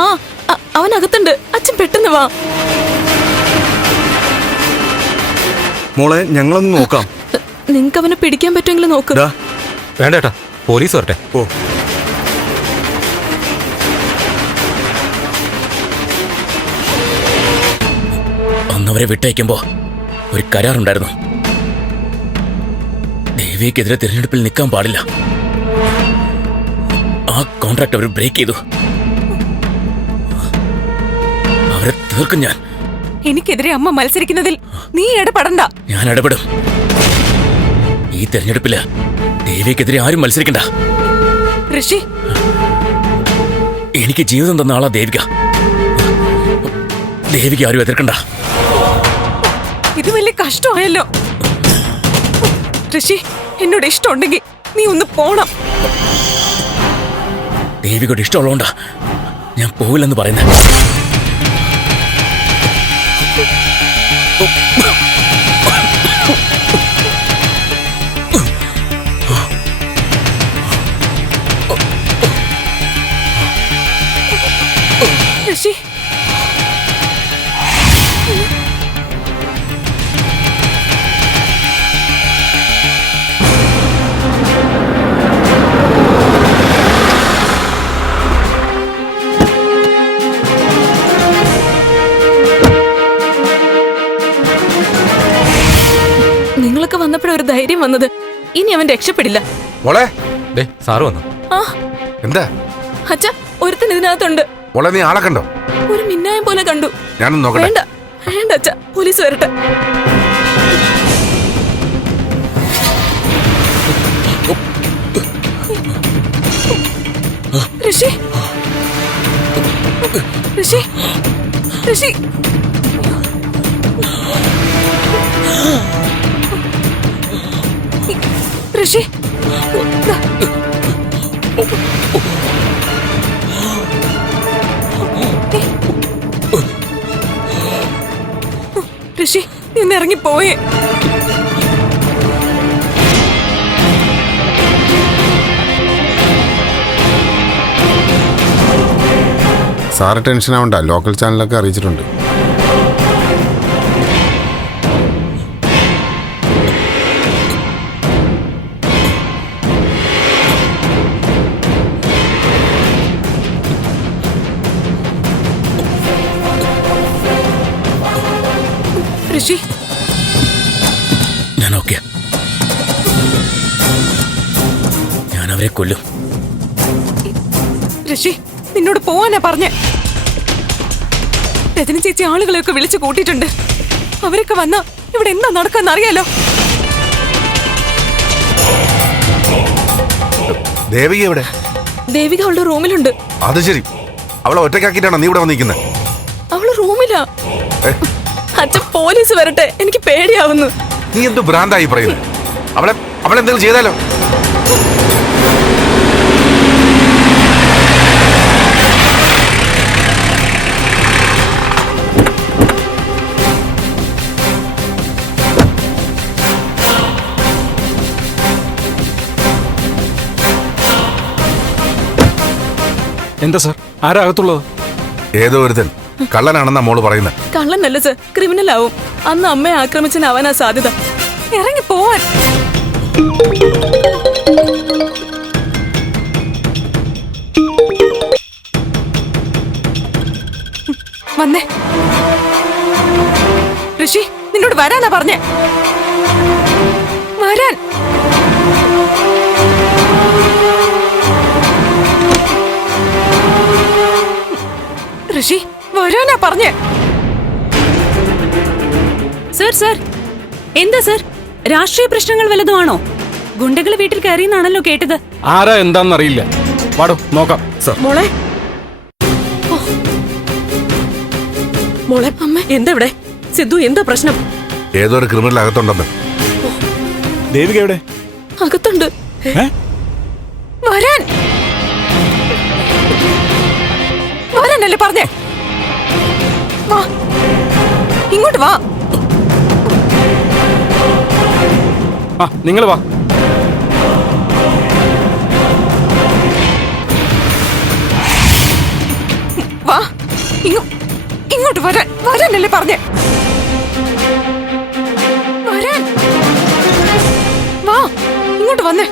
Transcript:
ആ അവനകത്തുണ്ട്. അച്ഛൻ പെട്ടെന്ന് വാ. മോളെ ഞങ്ങളൊന്ന് നോക്കാം. നിങ്ങക്ക് അവനെ പിടിക്കാൻ പറ്റുമെങ്കിൽ നോക്ക്. വേണ്ട ഏട്ടാ, പോലീസ് വരട്ടെ. ഓ അന്നവരെ വിട്ടയക്കുമ്പോ ഒരു കരാറുണ്ടായിരുന്നു. ദേവിക്കെതിരെ തിരഞ്ഞെടുപ്പിൽ നിൽക്കാൻ പാടില്ല. ആ കോൺട്രാക്ട് അവർ ബ്രേക്ക് ചെയ്തു. അവരെ തീർക്കും ഞാൻ. എനിക്കെതിരെ അമ്മ മത്സരിക്കുന്നതിൽ നീ ഇടപെടണ്ട. ഞാൻ ഇടപെടും. ഈ തെരഞ്ഞെടുപ്പില് ദേവിക്കെതിരെ ആരും മത്സരിക്കണ്ട. ഋഷി, എനിക്ക് ജീവിതം തന്ന ആളാ ദേവിക. ദേവിക്ക് ആരും എതിർക്കണ്ട. ഇത് വലിയ കഷ്ടമായല്ലോ. ഋഷി, എന്നോട് ഇഷ്ടമുണ്ടെങ്കിൽ നീ ഒന്ന് പോണം. ദേവികോട് ഇഷ്ടമുള്ളതുകൊണ്ടാ ഞാൻ പോവില്ലെന്ന് പറയുന്നത്. ഋഷി, നിങ്ങളൊക്കെ വന്നപ്പോഴൊരു ധൈര്യം വന്നത്. ഇനി അവൻ രക്ഷപ്പെടില്ല. മോളെ ദേ സാറ് വന്നു. ആ എന്താ അച്ഛ, ഒരുത്തൻ ഇതിനകത്തുണ്ട്. മോളെ നീ ആളെ കണ്ടോ? ഒരു മിന്നായം പോലെ കണ്ടു. ഞാനൊന്ന് നോക്കട്ടെ. വേണ്ട വേണ്ട അച്ഛ, പോലീസ് വരട്ടെ. ഋഷി, ഋഷി, ഋഷി, ഋഷി, ദാ. ഋഷി, നീ ഒന്ന് ഇറങ്ങിപ്പോയേ. സാറ് ടെൻഷൻ ആവണ്ട, ലോക്കൽ ചാനലൊക്കെ അറിയിച്ചിട്ടുണ്ട്. ഋഷി, ഞാൻ ഓക്കെ. ഞാൻ അവരെ കൊല്ലും. ഋഷി, നിന്നോട് പോവാനാ പറഞ്ഞേ. രജനി ചേച്ചി ആളുകളെയൊക്കെ വിളിച്ചു കൂട്ടിയിട്ടുണ്ട്. അവരൊക്കെ വന്നാ ഇവിടെ എന്താ നടക്കാന്ന് അറിയാലോ. ദേവിക എവിടെ? ദേവിക അവളുടെ റൂമിലുണ്ട്. അത് ശരി, അവളെ ഒറ്റയ്ക്കാക്കിട്ടാണോ നീ ഇവിടെ വന്നിരിക്കുന്നത്? അവള് റൂമിലാ. അച്ഛൻ, പോലീസ് വരട്ടെ, എനിക്ക് പേടിയാവുന്നു. നീ എന്ത് ഭ്രാന്തായി പറയുന്നത്? അവളെന്തെങ്കിലും ചെയ്താലോ? എന്താ സാർ, ആരാ അകത്തുള്ളത്? ഏതോ ഒരുത്തൻ കള്ളനാണെന്നാ മോള് പറയുന്നത്. കള്ളനല്ല സർ, ക്രിമിനൽ ആവും. അന്ന് അമ്മയെ ആക്രമിച്ചതിന് അവനാ സാധ്യത. ഇറങ്ങി പോവാൻ. വന്നേ. ഋഷി, നിന്നോട് വരാനാ പറഞ്ഞേ. വരാൻ. ഋഷി, വരാനാ പറഞ്ഞേ. സർ സർ, എന്താ സർ, രാഷ്ട്രീയ പ്രശ്നങ്ങൾ വല്ലതുമാണോ? ഗുണ്ടകൾ വീട്ടിൽ കയറിയെന്നാണല്ലോ കേട്ടത്. ആരാ എന്താന്നറിയില്ല. വാടോ നോക്കാം. മോളെ, മോളെ, അമ്മ എന്താ ഇവിടെ? സിദ്ധു, എന്താ പ്രശ്നം? ഏതോ ഒരു ക്രിമിനൽ അകത്തുണ്ടെന്ന്. ദേവിക എവിടെ? അകത്തുണ്ട്. വരാൻ. വരാനല്ലേ പറഞ്ഞേ. വാ, ഇങ്ങോട്ട് വാ. ആ, നിങ്ങൾ വാ. ഇങ്ങോട്ട് വരാനല്ലേ പറഞ്ഞേ? വരാൻ വാ, ഇങ്ങോട്ട് വന്നേ.